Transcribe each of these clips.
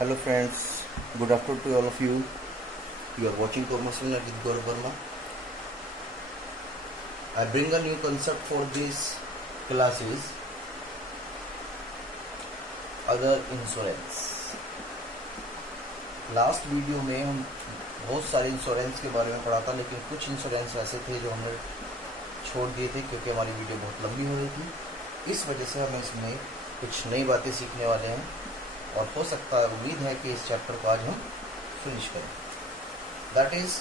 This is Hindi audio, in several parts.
Hello friends, good afternoon to all of you. You are watching Promotional with Gaurav Verma. I bring a new concept for these classes, other insurance. Last video में हम बहुत सारे इंश्योरेंस के बारे में पढ़ा था, लेकिन कुछ इंश्योरेंस ऐसे थे जो हमने छोड़ दिए थे क्योंकि हमारी वीडियो बहुत लंबी हो रही थी। इस वजह से हम इसमें कुछ नई बातें सीखने वाले हैं और हो सकता है, उम्मीद है कि इस चैप्टर को आज हम फिनिश करें। That is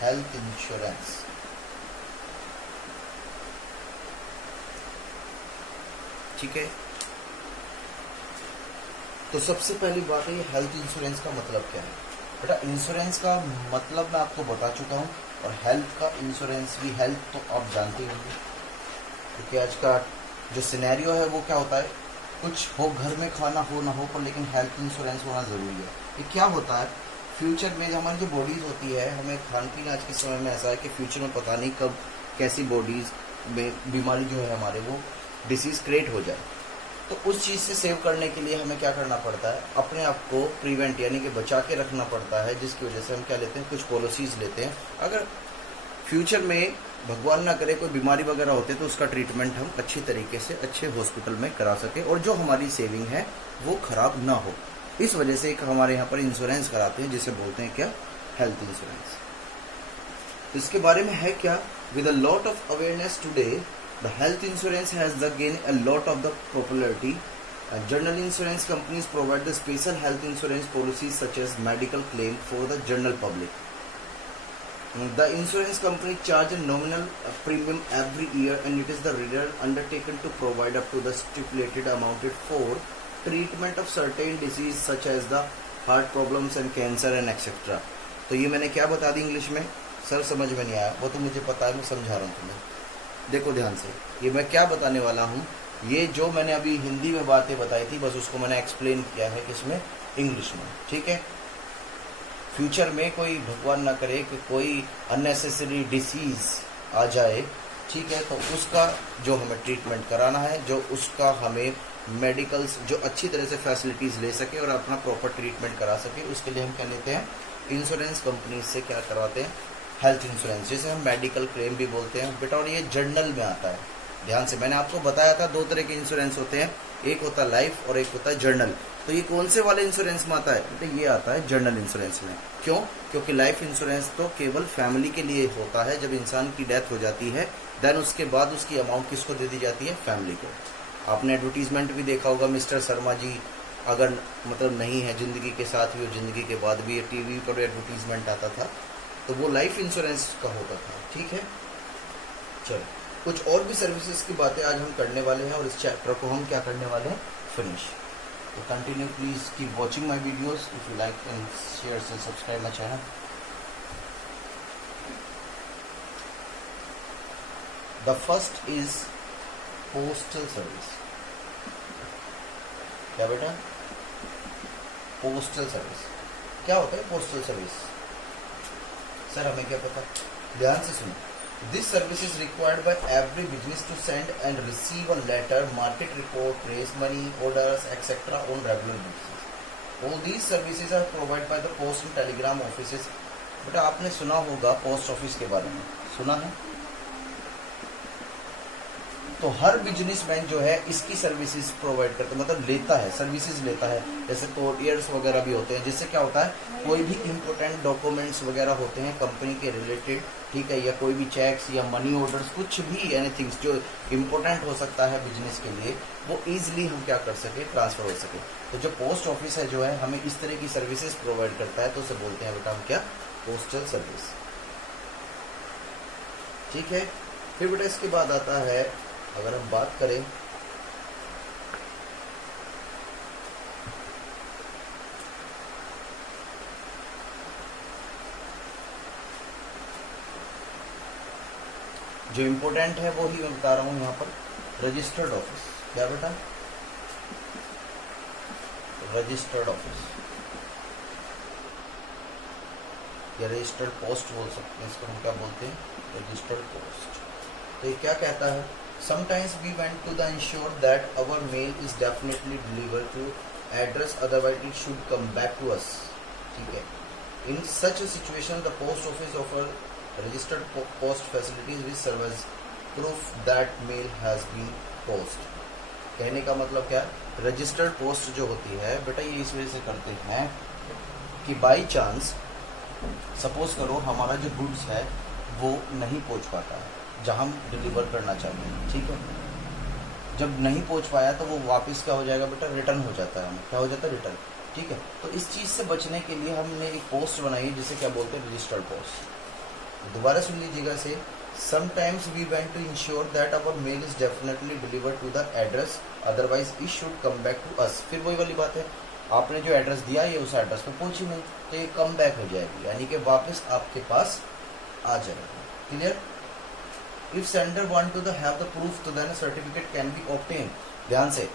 health insurance. ठीक है, तो सबसे पहली बात है हेल्थ इंश्योरेंस का मतलब क्या है। बेटा, इंश्योरेंस का मतलब मैं आपको बता चुका हूँ, और हेल्थ का इंश्योरेंस भी, हेल्थ तो आप जानते होंगे क्योंकि आज का जो सिनेरियो है वो क्या होता है, कुछ हो घर में खाना हो ना हो, पर लेकिन हेल्थ इंश्योरेंस होना ज़रूरी है। ये क्या होता है, फ्यूचर में हमारी जो बॉडीज़ होती है, हमें खान पीन आज के समय में ऐसा है कि फ्यूचर में पता नहीं कब कैसी बॉडीज़ में बीमारी जो है हमारे, वो डिसीज़ क्रिएट हो जाए। तो उस चीज़ से सेव करने के लिए हमें क्या करना पड़ता है, अपने आप को प्रिवेंट यानी कि बचा के रखना पड़ता है, जिसकी वजह से हम क्या लेते हैं, कुछ पॉलिसीज़ लेते हैं। अगर फ्यूचर में भगवान ना करे कोई बीमारी वगैरह होते तो उसका ट्रीटमेंट हम अच्छी तरीके से अच्छे हॉस्पिटल में करा सके और जो हमारी सेविंग है वो खराब ना हो। इस वजह से एक हमारे यहाँ पर इंश्योरेंस कराते हैं जिसे बोलते हैं क्या, हेल्थ इंश्योरेंस। तो इसके बारे में है क्या, with a lot of awareness today the health insurance has the gain a lot of the popularity. General insurance companies provide the special health insurance policies such as medical claim for the general public. The insurance company charge a nominal premium every year, and it is the reader undertaken to provide up to the stipulated amount for treatment of certain disease such as the heart problems and cancer and etc. तो ये मैंने क्या बता दी इंग्लिश में, सर समझ में नहीं आया, वो तो मुझे पता है, मैं समझा रहा हूँ तुम्हें। देखो ध्यान से, ये मैं क्या बताने वाला हूँ, ये जो मैंने अभी हिंदी में बातें बताई थी बस उसको मैंने एक्सप्लेन किया है किसमें, इंग्लिश में। ठीक है, फ्यूचर में कोई भगवान ना करे कि कोई अननेसेसरी डिसीज आ जाए, ठीक है, तो उसका जो हमें ट्रीटमेंट कराना है, जो उसका हमें मेडिकल्स जो अच्छी तरह से फैसिलिटीज़ ले सके और अपना प्रॉपर ट्रीटमेंट करा सके, उसके लिए हम क्या लेते हैं, इंश्योरेंस कंपनी से क्या करवाते हैं, हेल्थ इंश्योरेंस, जिसे हम मेडिकल क्लेम भी बोलते हैं बेटा। और ये जर्नल में आता है, ध्यान से, मैंने आपको बताया था दो तरह के इंश्योरेंस होते हैं, एक होता है लाइफ और एक होता है जर्नल। तो ये कौन से वाले इंश्योरेंस में आता है बेटा, ये आता है जर्नल इंश्योरेंस में। क्यों, क्योंकि लाइफ इंश्योरेंस तो केवल फैमिली के लिए होता है, जब इंसान की डेथ हो जाती है देन उसके बाद उसकी अमाउंट किसको दे दी जाती है, फैमिली को। आपने एडवर्टीजमेंट भी देखा होगा, मिस्टर शर्मा जी अगर मतलब नहीं है जिंदगी के साथ भी और जिंदगी के बाद भी, ये टीवी पर एडवर्टीजमेंट आता था, तो वो लाइफ इंश्योरेंस का होता था। ठीक है, चलो कुछ और भी सर्विसेज की बातें आज हम करने वाले हैं और इस चैप्टर को हम क्या करने वाले हैं, फिनिश। तो continue, please keep watching my videos, if you like and share and subscribe my channel. The first is postal service. क्या बेटा, पोस्टल सर्विस क्या होता है, पोस्टल सर्विस सर हमें क्या पता, ध्यान से सुनो। This service is required by every business to send and receive a letter, market report, raise money, orders, etc. on regular basis. All these services are provided by the post and telegram offices. बेटा आपने सुना होगा पोस्ट ऑफिस के बारे में, सुना है? तो हर बिजनेसमैन जो है इसकी सर्विसेज प्रोवाइड करता है, मतलब लेता है, सर्विसेज लेता है। जैसे कोरियर्स वगैरह भी होते हैं, जिससे क्या होता है, कोई भी इम्पोर्टेंट डॉक्यूमेंट्स वगैरह होते हैं कंपनी के रिलेटेड, ठीक है, या कोई भी चेक्स या मनी ऑर्डर्स, कुछ भी एनीथिंग जो इम्पोर्टेंट हो सकता है बिजनेस के लिए, वो ईजिली हम क्या कर सके, ट्रांसफर हो सके। तो जो पोस्ट ऑफिस है जो है हमें इस तरह की सर्विसेज प्रोवाइड करता है, तो उसे बोलते हैं बेटा हम क्या, पोस्टल सर्विस। ठीक है, फिर बेटा इसके बाद आता है, अगर हम बात करें जो इम्पोर्टेंट है वो ही मैं बता रहा हूं यहाँ पर, रजिस्टर्ड ऑफिस। क्या बेटा, रजिस्टर्ड ऑफिस या रजिस्टर्ड पोस्ट बोल सकते हैं, इसको हम क्या बोलते हैं, रजिस्टर्ड पोस्ट। तो ये क्या कहता है, sometimes we went to the ensure that our mail is definitely delivered to address, otherwise it should come back to us. ठीक है. In such a situation, the post office offer registered post facilities which serve as proof that mail has been post. कहने का मतलब क्या है? रजिस्टर्ड पोस्ट जो होती है बेटा ये इस वजह से करते हैं कि बाई चांस सपोज करो हमारा जो गुड्स है वो नहीं पहुंच पाता है जहां हम डिलीवर करना चाहते हैं. ठीक है. जब नहीं पहुंच पाया तो वो वापस क्या हो जाएगा बेटा? रिटर्न हो जाता है. क्या हो जाता है? रिटर्न. ठीक है. तो इस चीज़ से बचने के लिए हमने एक पोस्ट बनाई है जिसे क्या बोलते हैं? Registered post. दोबारा सुन लीजिएगा से. Sometimes we want to ensure that our mail is definitely delivered to the address, otherwise it should come back to us. फिर वही वाली बात है, आपने जो एड्रेस दिया ये उस एड्रेस पे पहुंची नहीं तो ये कम बैक हो जाएगी, यानी कि वापस आपके पास आ जाएगा. Clear? If sender want to have the proof, तो then a certificate can be obtained. ध्यान से.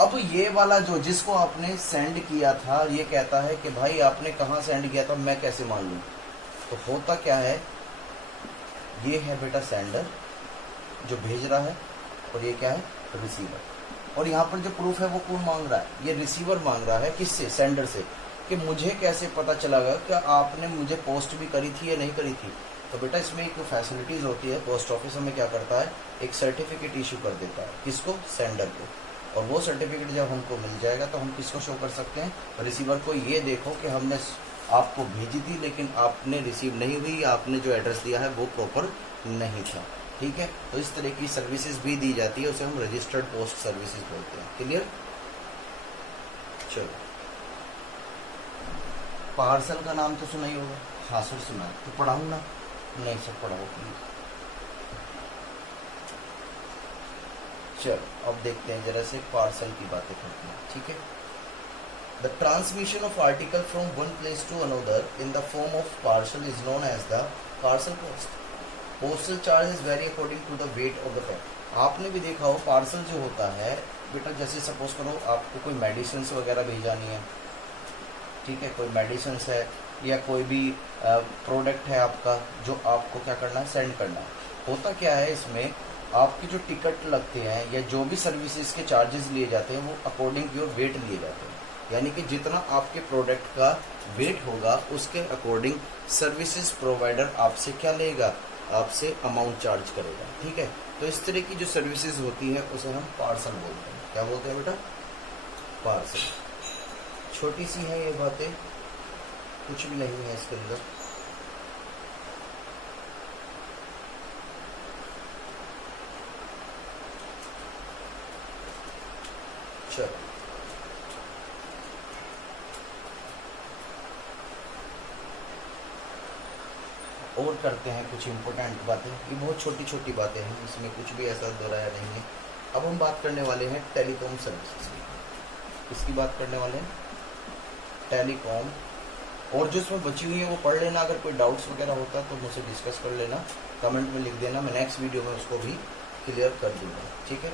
अब ये वाला जो जिसको आपने सेंड किया था ये कहता है कि भाई आपने कहाँ सेंड किया था, मैं कैसे मान लूँ? तो होता क्या है, ये है बेटा सेंडर जो भेज रहा है और ये क्या है? रिसीवर. और यहाँ पर जो प्रूफ है वो कौन मांग रहा है? ये रिसीवर मांग रहा है. किससे? सेंडर से. कि मुझे कैसे पता चलागा कि आपने मुझे पोस्ट भी करी थी या नहीं करी थी? तो बेटा इसमें एक फैसिलिटीज़ होती है. पोस्ट ऑफिस हमें क्या करता है? एक सर्टिफिकेट इशू कर देता है. किसको? सेंडर को. और वो सर्टिफिकेट जब हमको मिल जाएगा तो हम किसको शो कर सकते हैं? रिसीवर को. ये देखो कि हमने आपको भेजी थी लेकिन आपने रिसीव नहीं हुई, आपने जो एड्रेस दिया है वो प्रॉपर नहीं था. ठीक है. तो इस तरह की सर्विसेज भी दी जाती है, उसे हम रजिस्टर्ड पोस्ट सर्विसेज बोलते हैं. क्लियर? चलो, पार्सल का नाम तो सुना ही होगा. हाँ सर सुना है. तो पढ़ाऊँ ना? नहीं सर पढ़ाओ प्लीज. चलो अब देखते हैं जरा से पार्सल की बातें करते हैं. ठीक है. The transmission of article from one place to another in the form of parcel is known as the parcel post. Postal charges vary according to the weight of the pack. आपने भी देखा हो पार्सल जो होता है बेटा, जैसे सपोज करो आपको कोई मेडिसिन वगैरह भेजानी है. ठीक है. कोई मेडिसिन है या कोई भी प्रोडक्ट है आपका जो आपको क्या करना है? सेंड करना है. होता क्या है इसमें, आपकी जो टिकट लगते हैं या जो भी सर्विसेज के चार्जेस लिए जाते हैं वो अकॉर्डिंग योर वेट लिए जाते हैं. यानी कि जितना आपके प्रोडक्ट का वेट होगा उसके अकॉर्डिंग सर्विसेज प्रोवाइडर आपसे क्या लेगा? आपसे अमाउंट चार्ज करेगा. ठीक है. तो इस तरह की जो सर्विसेज होती है उसे हम पार्सल बोलते हैं. क्या बोलते हैं बेटा? पार्सल. छोटी सी है ये बातें, कुछ भी नहीं है इसके अंदर. चलो और करते हैं कुछ इम्पोर्टेंट बातें. ये बहुत छोटी छोटी बातें हैं, इसमें कुछ भी ऐसा दोहराया नहीं है. अब हम बात करने वाले हैं टेलीकॉम सर्विसेज की. किसकी बात करने वाले हैं? टेलीकॉम. और जो इसमें बची हुई है वो पढ़ लेना. अगर कोई डाउट्स वगैरह होता तो मुझसे डिस्कस कर लेना, कमेंट में लिख देना. मैं नेक्स्ट वीडियो में उसको भी क्लियर कर दूंगा. ठीक है.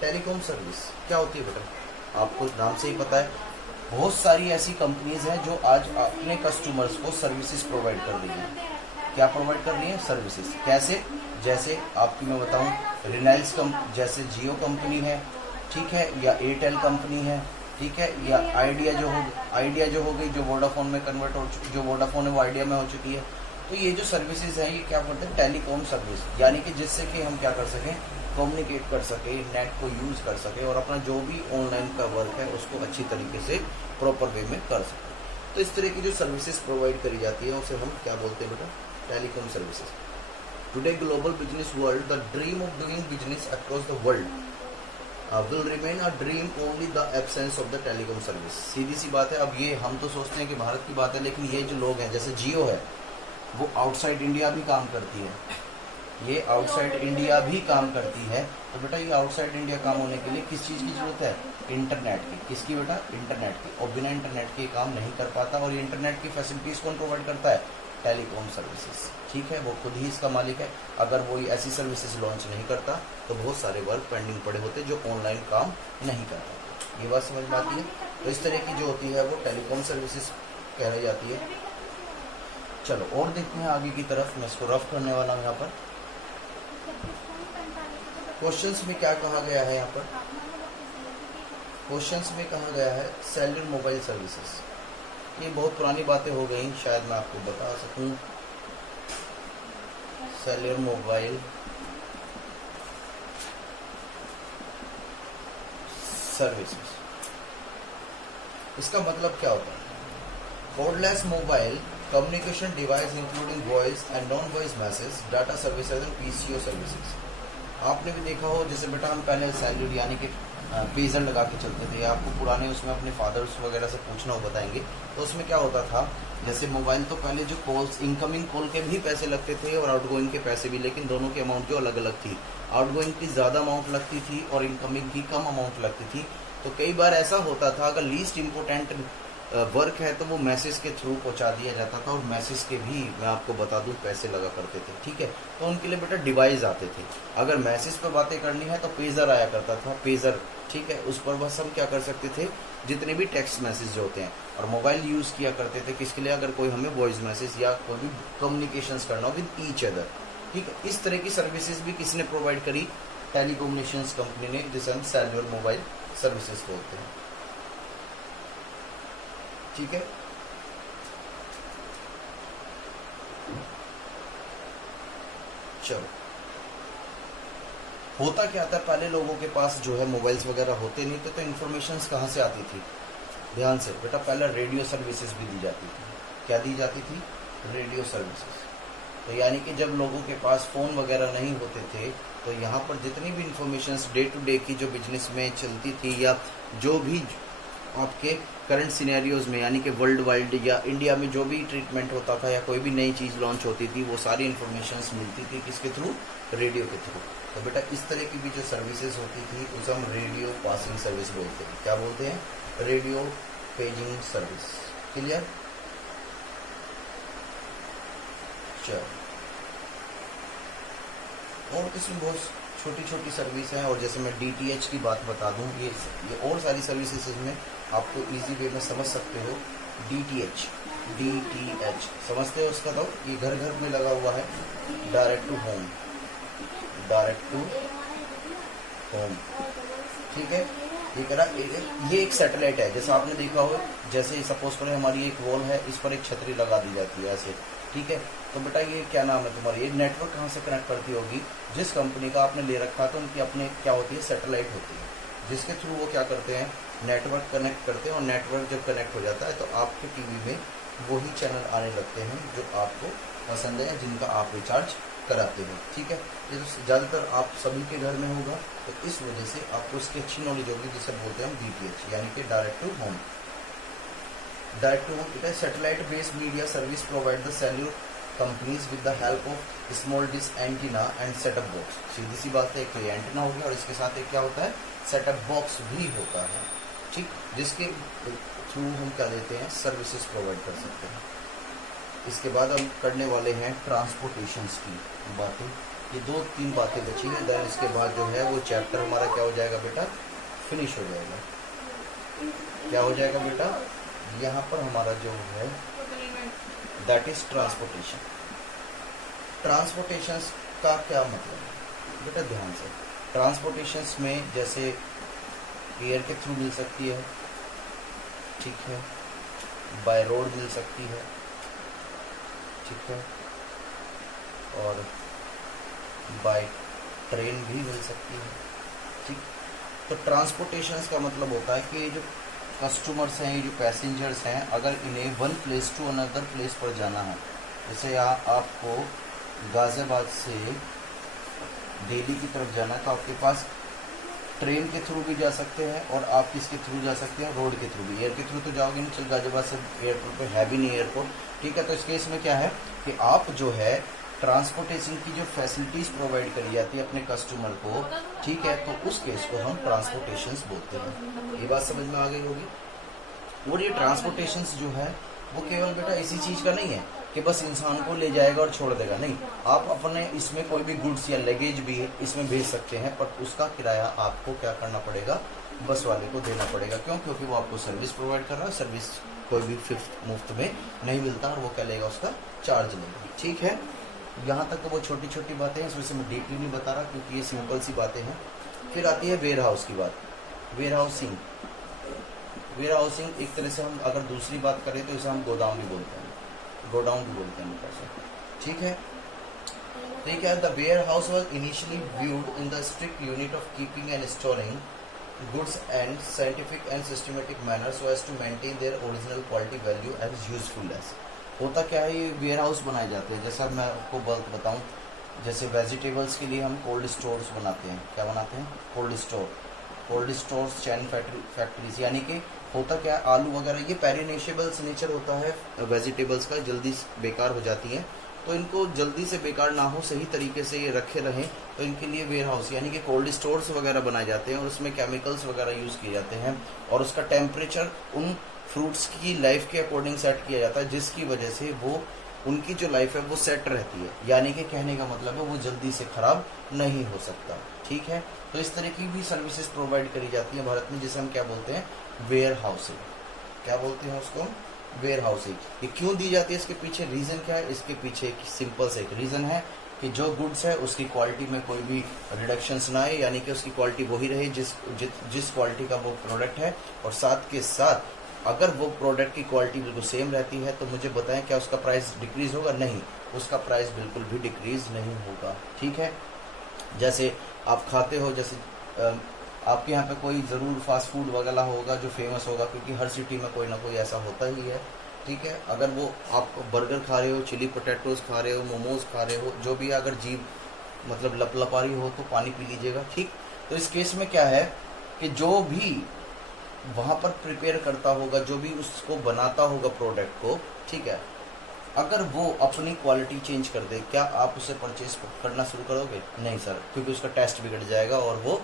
टेलीकॉम सर्विस क्या होती है बेटा? आपको नाम से ही पता है. बहुत सारी ऐसी कंपनीज हैं जो आज अपने कस्टमर्स को सर्विसेज प्रोवाइड कर रही हैं. क्या प्रोवाइड कर रही है? सर्विसेज. कैसे? जैसे आपकी मैं बताऊं, रिलायंस जैसे जियो कंपनी है. ठीक है. या एयरटेल कंपनी है. ठीक है. या आइडिया जो हो गई, जो वोडाफोन में कन्वर्ट हो चुकी, जो वोडाफोन है वो आइडिया में हो चुकी है. तो ये जो सर्विसेज हैं ये क्या बोलते हैं? Telecom service. यानी कि जिससे कि हम क्या कर सकें? कम्युनिकेट कर सके, नेट को यूज़ कर सके और अपना जो भी ऑनलाइन का वर्क है उसको अच्छी तरीके से प्रॉपर वे में कर सके. तो इस तरह की जो सर्विसेज प्रोवाइड करी जाती है उसे हम क्या बोलते हैं बेटा? Telecom services. Today global business world, the dream of doing business across the world will remain a dream only the absence of the telecom service. सीधी सी बात है. अब ये हम तो सोचते हैं कि भारत की बात है, लेकिन ये जो लोग हैं जैसे जियो है वो आउटसाइड इंडिया भी काम करती है. ये आउटसाइड इंडिया भी काम करती है. तो बेटा ये आउटसाइड इंडिया काम होने के लिए किस चीज़ की जरूरत है? इंटरनेट की. किसकी बेटा? इंटरनेट की. और बिना इंटरनेट के काम नहीं कर पाता. और इंटरनेट की फैसिलिटीज़ कौन प्रोवाइड करता है? Telecom services. ठीक है. वो खुद ही इसका मालिक है. अगर वो ऐसी सर्विसेज लॉन्च नहीं करता तो बहुत सारे वर्क पेंडिंग पड़े होते जो ऑनलाइन काम नहीं कर पाते. ये बात समझ में आती है. तो इस तरह की जो होती है वो टेलीकॉम सर्विसेज कहलाई जाती है. चलो और देखते हैं आगे की तरफ. मैं इसको रफ करने वाला हूँ. यहाँ पर क्वेश्चंस में क्या कहा गया है? यहाँ पर क्वेश्चंस में कहा गया है सेल्युलर मोबाइल सर्विसेज। ये बहुत पुरानी बातें हो गई, शायद मैं आपको बता सकूं। सेल्युलर मोबाइल सर्विसेज, इसका मतलब क्या होता है? Cordless mobile communication device including voice and non voice message, data services and PCO services. आपने भी देखा हो, जैसे बेटा हम पहले सेल्युलर यानी कि पेजर लगा के चलते थे। आपको पुराने उसमें अपने फादर्स वगैरह से पूछना हो, बताएंगे। तो उसमें क्या होता था, जैसे मोबाइल तो पहले जो कॉल्स, इनकमिंग कॉल के भी पैसे लगते थे और आउटगोइंग के पैसे भी, लेकिन दोनों की अमाउंट जो अलग अलग थी। आउटगोइंग की ज़्यादा अमाउंट लगती थी और इनकमिंग की कम अमाउंट लगती थी। तो कई बार ऐसा होता था, अगर लीस्ट इम्पोर्टेंट वर्क है तो वो मैसेज के थ्रू पहुंचा दिया जाता था, और मैसेज के भी मैं आपको बता दूं पैसे लगा करते थे, ठीक है। तो उनके लिए बेटा डिवाइस आते थे। अगर मैसेज पर बातें करनी है तो पेजर आया करता था, पेजर, ठीक है। उस पर बस हम क्या कर सकते थे, जितने भी टेक्स्ट मैसेज होते हैं। और मोबाइल यूज़ किया करते थे किसके लिए, अगर कोई हमें वॉइस मैसेज या कोई भी कम्युनिकेशंस करना हो विद ईच अदर, ठीक है। इस तरह की सर्विसेज भी किसने प्रोवाइड करी, टेलीकम्युनिकेशंस कंपनी ने, जिसे हम सेल्युलर मोबाइल सर्विसेज बोलते हैं, ठीक है। चलो, होता क्या था, पहले लोगों के पास जो है मोबाइल्स वगैरह होते नहीं थे, तो इन्फॉर्मेशंस कहाँ से आती थी? ध्यान से बेटा, पहले रेडियो सर्विसेज भी दी जाती थी। क्या दी जाती थी? Radio services. तो यानी कि जब लोगों के पास फ़ोन वगैरह नहीं होते थे, तो यहाँ पर जितनी भी इंफॉर्मेशंस डे टू डे की जो बिजनेस में चलती थी, या जो भी आपके करंट सिनेरियोज में, यानी कि वर्ल्ड वाइड या इंडिया में जो भी ट्रीटमेंट होता था या कोई भी नई चीज़ लॉन्च होती थी, वो सारी इंफॉर्मेशंस मिलती थी किसके थ्रू? रेडियो के थ्रू। तो बेटा इस तरह की भी जो सर्विसेज होती थी उसे हम रेडियो पासिंग सर्विस बोलते हैं। क्या बोलते हैं? Radio paging service. क्लियर? चलो, और इसमें बहुत छोटी छोटी सर्विस हैं, और जैसे मैं डीटीएच की बात बता दूं, ये और सारी सर्विसेज में आपको इजी वे में समझ सकते हो। डीटीएच समझते हो उसका? तो ये घर घर में लगा हुआ है, direct to home, direct to home, ठीक है। ये करा, ये एक सैटेलाइट है, जैसा आपने देखा हो, जैसे सपोज करें हमारी एक वॉल है, इस पर एक छतरी लगा दी जाती है ऐसे, ठीक है। तो बेटा ये क्या नाम है तुम्हारी, ये नेटवर्क कहाँ से कनेक्ट करती होगी? जिस कंपनी का आपने ले रखा तो उनकी अपने क्या होती है, सैटेलाइट होती है, जिसके थ्रू वो क्या करते हैं, नेटवर्क कनेक्ट करते हैं। और नेटवर्क जब कनेक्ट हो जाता है तो आपके टीवी में वही चैनल आने लगते हैं जो आपको पसंद है, जिनका आप रिचार्ज कराते हो, ठीक है। ये ज़्यादातर आप सभी के घर में होगा, तो इस वजह से आपको इसकी अच्छी नॉलेज होगी, जिसे बोलते हैं हम डीटीएच, यानी कि direct to home. Direct to home, it है satellite based media service provide the cellular companies with the help of small dish antenna and setup box. सीधी सी बात है, एक तो ये एंटीना हो गया, और इसके साथ एक क्या होता है, सेटअप बॉक्स भी होता है, ठीक, जिसके थ्रू हम क्या देते हैं, सर्विसेज प्रोवाइड कर सकते हैं। इसके बाद हम करने वाले हैं ट्रांसपोर्टेशंस की बातें। ये 2-3 बातें बची हैं, देन इसके बाद जो है वो चैप्टर हमारा क्या हो जाएगा बेटा, फिनिश हो जाएगा। क्या हो जाएगा बेटा, यहाँ पर हमारा जो है दैट इज ट्रांसपोर्टेशन। ट्रांसपोर्टेशंस का क्या मतलब है बेटा, ध्यान से। ट्रांसपोर्टेशंस में जैसे एयर के थ्रू मिल सकती है, ठीक है, बाय रोड मिल सकती है, ठीक है, और बाय ट्रेन भी मिल सकती है, ठीक। तो ट्रांसपोर्टेशंस का मतलब होता है कि जो कस्टमर्स हैं, ये जो पैसेंजर्स हैं, अगर इन्हें one place to another place पर जाना है, जैसे आपको गाज़ियाबाद से दिल्ली की तरफ जाना है, तो आपके पास ट्रेन के थ्रू भी जा सकते हैं, और आप किसके थ्रू जा सकते हैं, रोड के थ्रू भी। एयर के थ्रू तो जाओगे नहीं, चल गाज़ियाबाद से एयरपोर्ट पे है भी नहीं एयरपोर्ट, ठीक है। तो इस केस में क्या है कि आप जो है ट्रांसपोर्टेशन की जो फैसिलिटीज़ प्रोवाइड करी जाती है अपने कस्टमर को, ठीक है, तो उस केस को हम ट्रांसपोर्टेशंस बोलते हैं। ये बात समझ में आ गई होगी। और ये ट्रांसपोर्टेशंस जो है वो केवल बेटा इसी चीज़ का नहीं है कि बस इंसान को ले जाएगा और छोड़ देगा, नहीं। आप अपने इसमें कोई भी गुड्स या लगेज भी इसमें भेज सकते हैं, पर उसका किराया आपको क्या करना पड़ेगा, बस वाले को देना पड़ेगा। क्यों? क्योंकि वो आपको सर्विस प्रोवाइड कर रहा है, सर्विस कोई भी मुफ्त में नहीं मिलता, और वो क्या लेगा, उसका चार्ज लेगा, ठीक है। यहाँ तक तो वो छोटी छोटी बातें हैं, इसमें मैं डीपली नहीं बता रहा क्योंकि ये सिंपल सी बातें हैं। फिर आती है वेयर हाउस की बात, वेयर हाउसिंग, वेयर हाउसिंग एक तरह से हम अगर दूसरी बात करें तो इसे हम गोदाम भी बोलते हैं, गोडाउन भी बोलते हैं कैसे, ठीक है। ठीक है, the warehouse was initially viewed in the strict unit of keeping and storing goods and scientific and systematic manner so as to maintain their original quality value and usefulness। होता क्या है, ये वेयर हाउस बनाए जाते हैं, जैसा मैं आपको बताऊं, जैसे वेजिटेबल्स के लिए हम कोल्ड स्टोर्स बनाते हैं, क्या बनाते हैं, कोल्ड स्टोर्स चैन फैक्ट्रीज, यानी कि होता क्या है, आलू वगैरह ये पेरिनेशेबल्स नेचर होता है वेजिटेबल्स का, जल्दी बेकार हो जाती हैं, तो इनको जल्दी से बेकार ना हो, सही तरीके से ये रखे रहें, तो इनके लिए वेयर हाउस यानी कि कोल्ड स्टोर्स वगैरह बनाए जाते हैं और उसमें केमिकल्स वगैरह यूज़ किए जाते हैं और उसका टेम्परेचर उन फ्रूट्स की लाइफ के अकॉर्डिंग सेट किया जाता है, जिसकी वजह से वो उनकी जो लाइफ है वो सेट रहती है, यानी कि कहने का मतलब है वो जल्दी से ख़राब नहीं हो सकता, ठीक है। तो इस तरह की भी सर्विसेज प्रोवाइड करी जाती हैं भारत में, जिसे हम क्या बोलते हैं, वेयर हाउसिंग, क्या बोलते हैं उसको, वेयर हाउसिंग। ये क्यों दी जाती है, इसके पीछे रीज़न क्या है, इसके पीछे एक सिंपल से एक रीज़न है कि जो गुड्स है उसकी क्वालिटी में कोई भी रिडक्शंस ना आए, यानी कि उसकी क्वालिटी वही रहे जिस क्वालिटी का वो प्रोडक्ट है, और साथ के साथ अगर वो प्रोडक्ट की क्वालिटी बिल्कुल सेम रहती है तो मुझे बताएं क्या उसका प्राइस डिक्रीज होगा, नहीं, उसका प्राइस बिल्कुल भी डिक्रीज नहीं होगा, ठीक है। जैसे आप खाते हो, जैसे आपके यहाँ पे कोई ज़रूर फास्ट फूड वगैरह होगा जो फेमस होगा, क्योंकि हर सिटी में कोई ना कोई ऐसा होता ही है, ठीक है। अगर वो आप बर्गर खा रहे हो, चिली पोटैटोज खा रहे हो, मोमोज खा रहे हो, जो भी अगर जीभ मतलब लपलपा रही हो तो पानी पी लीजिएगा, ठीक। तो इस केस में क्या है कि जो भी वहाँ पर प्रिपेयर करता होगा, जो भी उसको बनाता होगा प्रोडक्ट को, ठीक है, अगर वो अपनी क्वालिटी चेंज कर दे, क्या आप उसे परचेज करना शुरू करोगे, नहीं सर, क्योंकि उसका टेस्ट बिगड़ जाएगा और वो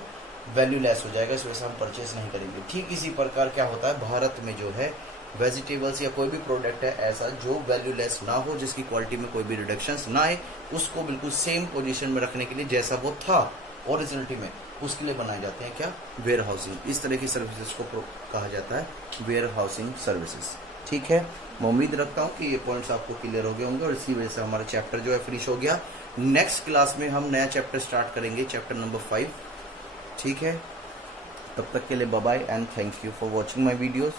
वैल्यू लेस हो जाएगा, इस वजह से हम परचेज नहीं करेंगे। ठीक इसी प्रकार क्या होता है, भारत में जो है वेजिटेबल्स या कोई भी प्रोडक्ट है ऐसा जो वैल्यू लेस ना हो, जिसकी क्वालिटी में कोई भी रिडक्शंस ना आए, उसको बिल्कुल सेम पोजीशन में रखने के लिए जैसा वो था ओरिजिनलिटी में, उसके लिए बनाए जाते हैं क्या, वेयर हाउसिंग। इस तरह की सर्विसेज को कहा जाता है वेयर हाउसिंग सर्विसेज, ठीक है। मैं उम्मीद रखता हूँ कि ये पॉइंट्स आपको क्लियर हो गए होंगे और इसी वजह से हमारा चैप्टर जो है फिनिश हो गया। नेक्स्ट क्लास में हम नया चैप्टर स्टार्ट करेंगे, चैप्टर नंबर 5, ठीक है। तब तक के लिए bye bye and thank you for watching my videos.